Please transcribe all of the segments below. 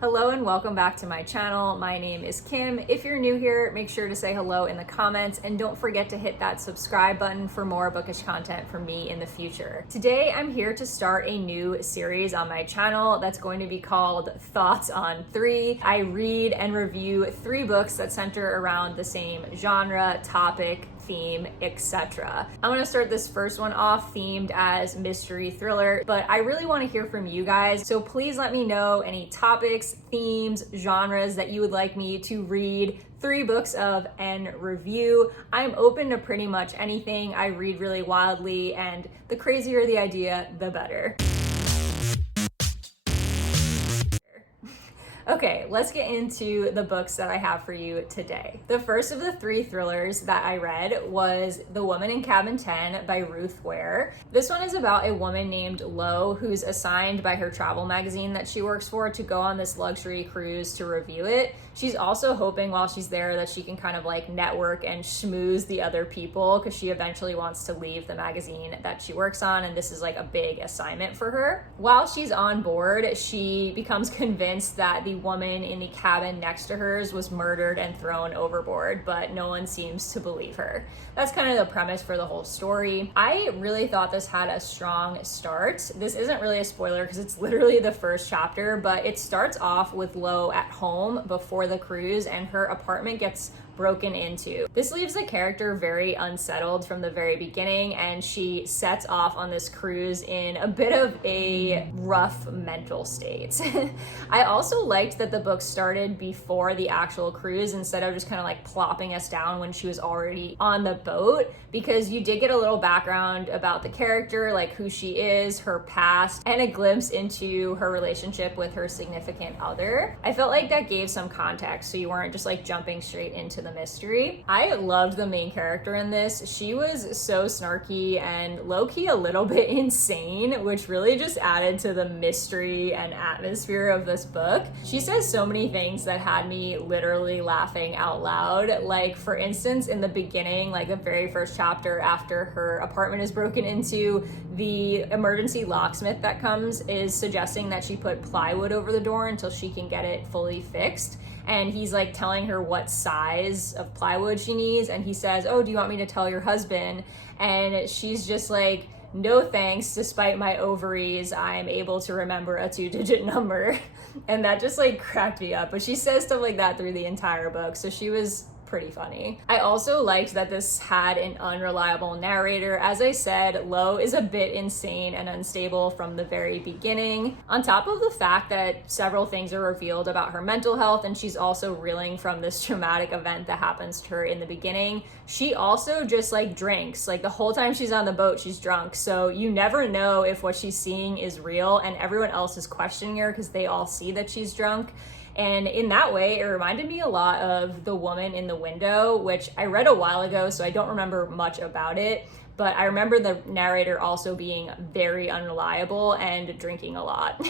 Hello and welcome back to my channel. My name is Kim. If you're new here, make sure to say hello in the comments and don't forget to hit that subscribe button for more bookish content from me in the future. Today, I'm here to start a new series on my channel that's going to be called Thoughts on 3. I read and review 3 books that center around the same genre, topic, theme, etc. I'm gonna start this first one off themed as mystery thriller, but I really want to hear from you guys, so please let me know any topics, themes, genres that you would like me to read 3 books of and review. I'm open to pretty much anything. I read really wildly, and the crazier the idea, the better. Okay, let's get into the books that I have for you today. The first of the 3 thrillers that I read was The Woman in Cabin 10 by Ruth Ware. This one is about a woman named Lo who's assigned by her travel magazine that she works for to go on this luxury cruise to review it. She's also hoping while she's there that she can kind of like network and schmooze the other people because she eventually wants to leave the magazine that she works on, and this is like a big assignment for her. While she's on board, she becomes convinced that the woman in the cabin next to hers was murdered and thrown overboard, but no one seems to believe her. That's kind of the premise for the whole story. I really thought this had a strong start. This isn't really a spoiler because it's literally the first chapter, but it starts off with Lo at home before the cruise and her apartment gets broken into. This leaves the character very unsettled from the very beginning, and she sets off on this cruise in a bit of a rough mental state. I also liked that the book started before the actual cruise instead of just kind of like plopping us down when she was already on the boat, because you did get a little background about the character, like who she is, her past, and a glimpse into her relationship with her significant other. I felt like that gave some context so you weren't just like jumping straight into the mystery. I loved the main character in this. She was so snarky and low-key a little bit insane, which really just added to the mystery and atmosphere of this book. She says so many things that had me literally laughing out loud. Like, for instance, in the beginning, like the very first chapter after her apartment is broken into, the emergency locksmith that comes is suggesting that she put plywood over the door until she can get it fully fixed. And he's like telling her what size of plywood she needs. And he says, "Oh, do you want me to tell your husband?" And she's just like, "No thanks, despite my ovaries, I'm able to remember a 2-digit number." And that just like cracked me up. But she says stuff like that through the entire book. So she was pretty funny. I also liked that this had an unreliable narrator. As I said, Lo is a bit insane and unstable from the very beginning. On top of the fact that several things are revealed about her mental health and she's also reeling from this traumatic event that happens to her in the beginning, she also just like drinks. Like the whole time she's on the boat, she's drunk. So you never know if what she's seeing is real, and everyone else is questioning her because they all see that she's drunk. And in that way, it reminded me a lot of The Woman in the Window, which I read a while ago, so I don't remember much about it. But I remember the narrator also being very unreliable and drinking a lot.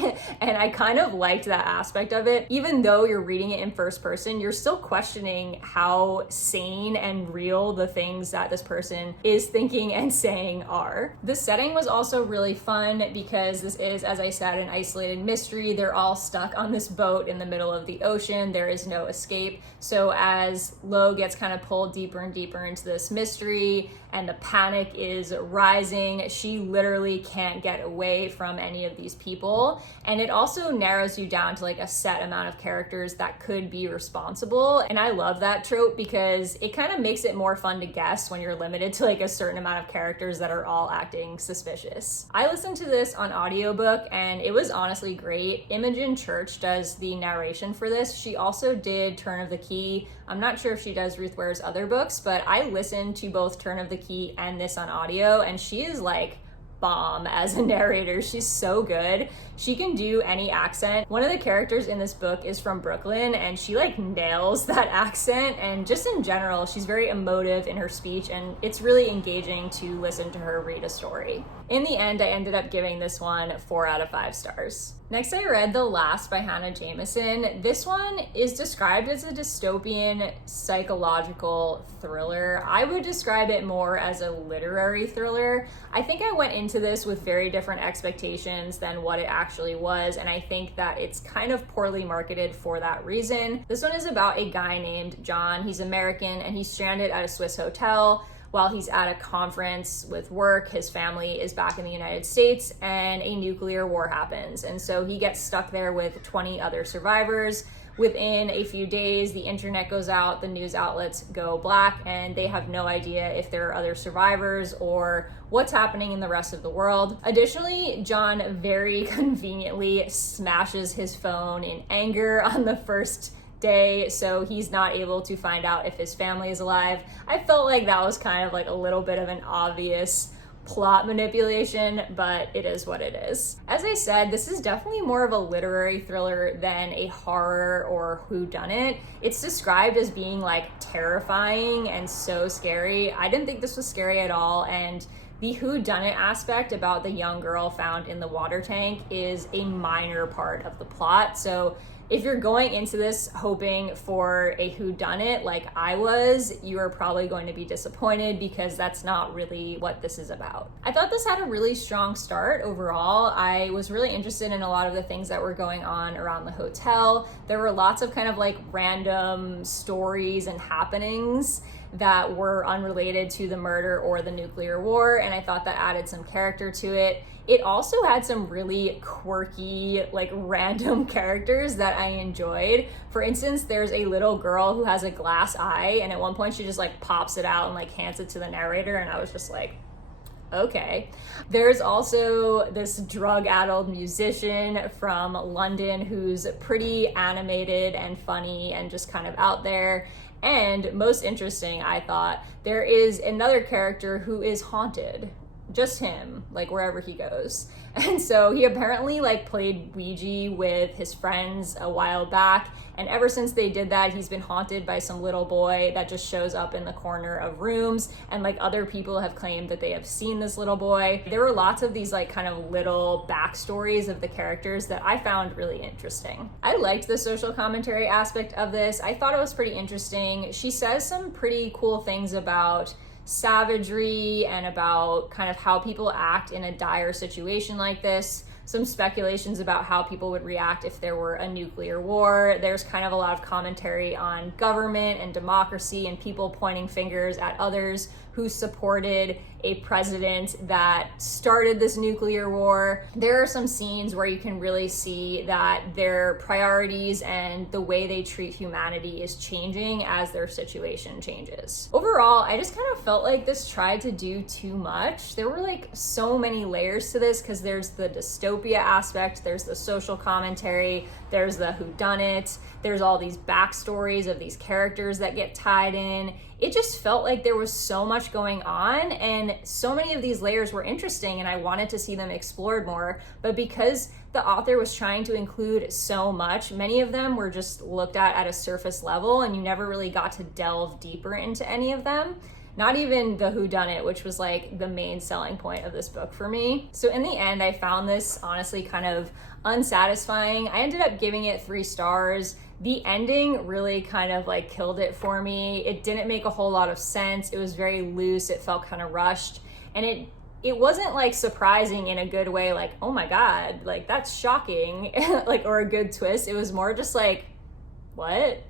And I kind of liked that aspect of it. Even though you're reading it in first person, you're still questioning how sane and real the things that this person is thinking and saying are. The setting was also really fun because this is, as I said, an isolated mystery. They're all stuck on this boat in the middle of the ocean. There is no escape. So as Lo gets kind of pulled deeper and deeper into this mystery and the panic is rising, she literally can't get away from any of these people. And it also narrows you down to like a set amount of characters that could be responsible. And I love that trope because it kind of makes it more fun to guess when you're limited to like a certain amount of characters that are all acting suspicious. I listened to this on audiobook and it was honestly great. Imogen Church does the narration for this. She also did Turn of the Key. I'm not sure if she does Ruth Ware's other books, but I listened to both Turn of the Key and this on audio, and she is like bomb as a narrator. She's so good. She can do any accent. One of the characters in this book is from Brooklyn, and she like nails that accent. And just in general, she's very emotive in her speech, and it's really engaging to listen to her read a story. In the end, I ended up giving this one 4 out of 5 stars. Next, I read The Last by Hanna Jameson. This one is described as a dystopian psychological thriller. I would describe it more as a literary thriller. I think I went into this with very different expectations than what it actually was, and I think that it's kind of poorly marketed for that reason. This one is about a guy named John. He's American, and he's stranded at a Swiss hotel. While he's at a conference with work, his family is back in the United States and a nuclear war happens. And so he gets stuck there with 20 other survivors. Within a few days, the internet goes out, the news outlets go black, and they have no idea if there are other survivors or what's happening in the rest of the world. Additionally, John very conveniently smashes his phone in anger on the first day, so he's not able to find out if his family is alive. I felt like that was kind of like a little bit of an obvious plot manipulation, but it is what it is. As I said, this is definitely more of a literary thriller than a horror or whodunit. It's described as being like terrifying and so scary. I didn't think this was scary at all, and the whodunit aspect about the young girl found in the water tank is a minor part of the plot. So if you're going into this hoping for a whodunit like I was, you are probably going to be disappointed because that's not really what this is about. I thought this had a really strong start overall. I was really interested in a lot of the things that were going on around the hotel. There were lots of kind of like random stories and happenings that were unrelated to the murder or the nuclear war, and I thought that added some character to it. It also had some really quirky, like random characters that I enjoyed. For instance, there's a little girl who has a glass eye, and at one point she just like pops it out and like hands it to the narrator, and I was just like, okay. There's also this drug-addled musician from London who's pretty animated and funny and just kind of out there. And most interesting, I thought, there is another character who is haunted. Just him, like wherever he goes. And so he apparently like played Ouija with his friends a while back, and ever since they did that, he's been haunted by some little boy that just shows up in the corner of rooms, and like other people have claimed that they have seen this little boy. There were lots of these like kind of little backstories of the characters that I found really interesting. I liked the social commentary aspect of this. I thought it was pretty interesting. She says some pretty cool things about savagery and about kind of how people act in a dire situation like this. Some speculations about how people would react if there were a nuclear war. There's kind of a lot of commentary on government and democracy and people pointing fingers at others who supported a president that started this nuclear war. There are some scenes where you can really see that their priorities and the way they treat humanity is changing as their situation changes. Overall, I just kind of felt like this tried to do too much. There were like so many layers to this because there's the dystopia aspect, there's the social commentary, there's the whodunit, there's all these backstories of these characters that get tied in. It just felt like there was so much going on, and so many of these layers were interesting, and I wanted to see them explored more. But because the author was trying to include so much, many of them were just looked at a surface level, and you never really got to delve deeper into any of them. Not even the whodunit, which was like the main selling point of this book for me. So in the end, I found this honestly kind of unsatisfying. I ended up giving it 3 stars. The ending really kind of like killed it for me. It didn't make a whole lot of sense. It was very loose. It felt kind of rushed. And it wasn't like surprising in a good way, like, oh my God, like that's shocking, like, or a good twist. It was more just like, what?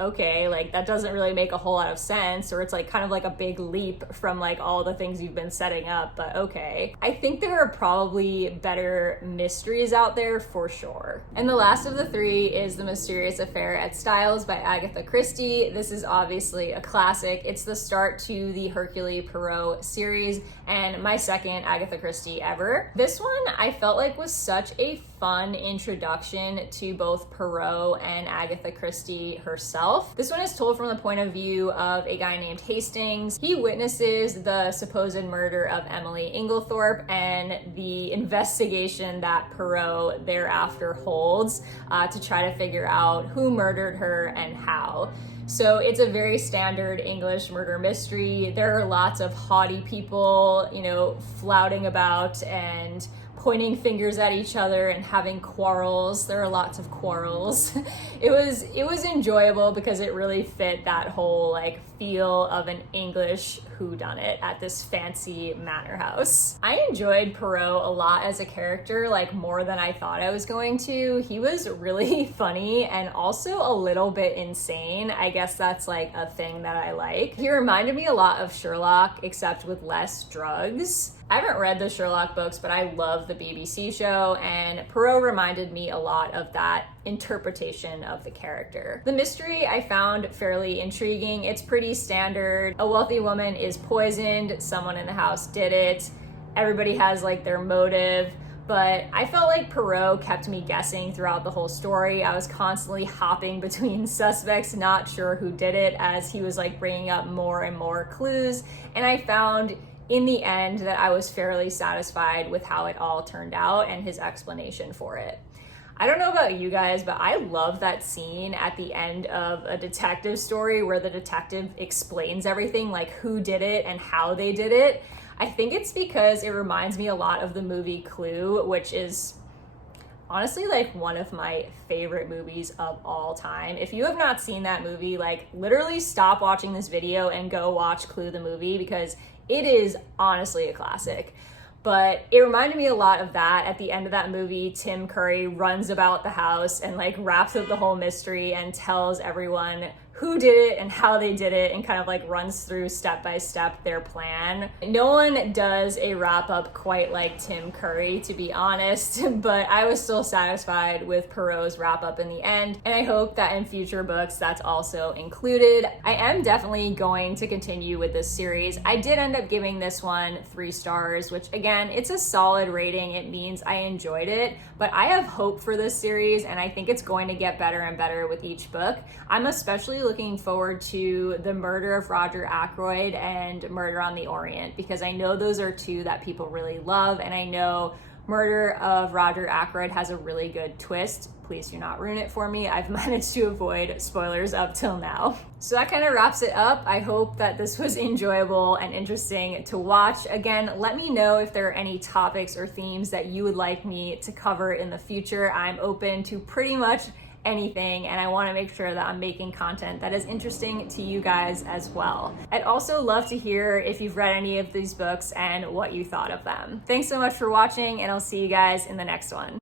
Okay, like that doesn't really make a whole lot of sense, or it's like kind of like a big leap from like all the things you've been setting up, but okay. I think there are probably better mysteries out there for sure. And the last of the 3 is The Mysterious Affair at Styles by Agatha Christie. This is obviously a classic. It's the start to the Hercule Poirot series and my second Agatha Christie ever. This one I felt like was such a fun introduction to both Poirot and Agatha Christie herself. This one is told from the point of view of a guy named Hastings. He witnesses the supposed murder of Emily Inglethorpe and the investigation that Poirot thereafter holds to try to figure out who murdered her and how. So it's a very standard English murder mystery. There are lots of haughty people, flouting about and pointing fingers at each other and having quarrels. There are lots of quarrels. It was enjoyable because it really fit that whole feel of an English whodunit at this fancy manor house. I enjoyed Poirot a lot as a character, more than I thought I was going to. He was really funny and also a little bit insane. I guess that's a thing that I like. He reminded me a lot of Sherlock, except with less drugs. I haven't read the Sherlock books, but I love the BBC show, and Poirot reminded me a lot of that interpretation of the character. The mystery I found fairly intriguing. It's pretty standard. A wealthy woman is poisoned, someone in the house did it, everybody has their motive, but I felt like Poirot kept me guessing throughout the whole story. I was constantly hopping between suspects, not sure who did it, as he was bringing up more and more clues, and I found in the end that I was fairly satisfied with how it all turned out and his explanation for it. I don't know about you guys, but I love that scene at the end of a detective story where the detective explains everything, who did it and how they did it. I think it's because it reminds me a lot of the movie Clue, which is honestly one of my favorite movies of all time. If you have not seen that movie, literally stop watching this video and go watch Clue the movie, because it is honestly a classic. But it reminded me a lot of that. At the end of that movie, Tim Curry runs about the house and wraps up the whole mystery and tells everyone who did it and how they did it, and kind of runs through step by step their plan. No one does a wrap up quite like Tim Curry, to be honest, but I was still satisfied with Poirot's wrap up in the end, and I hope that in future books that's also included. I am definitely going to continue with this series. I did end up giving this one 3 stars, which again, it's a solid rating. It means I enjoyed it, but I have hope for this series, and I think it's going to get better and better with each book. I'm especially looking forward to The Murder of Roger Ackroyd and Murder on the Orient, because I know those are 2 that people really love, and I know Murder of Roger Ackroyd has a really good twist. Please do not ruin it for me. I've managed to avoid spoilers up till now. So that kind of wraps it up. I hope that this was enjoyable and interesting to watch. Again, let me know if there are any topics or themes that you would like me to cover in the future. I'm open to pretty much anything, and I want to make sure that I'm making content that is interesting to you guys as well. I'd also love to hear if you've read any of these books and what you thought of them. Thanks so much for watching, and I'll see you guys in the next one.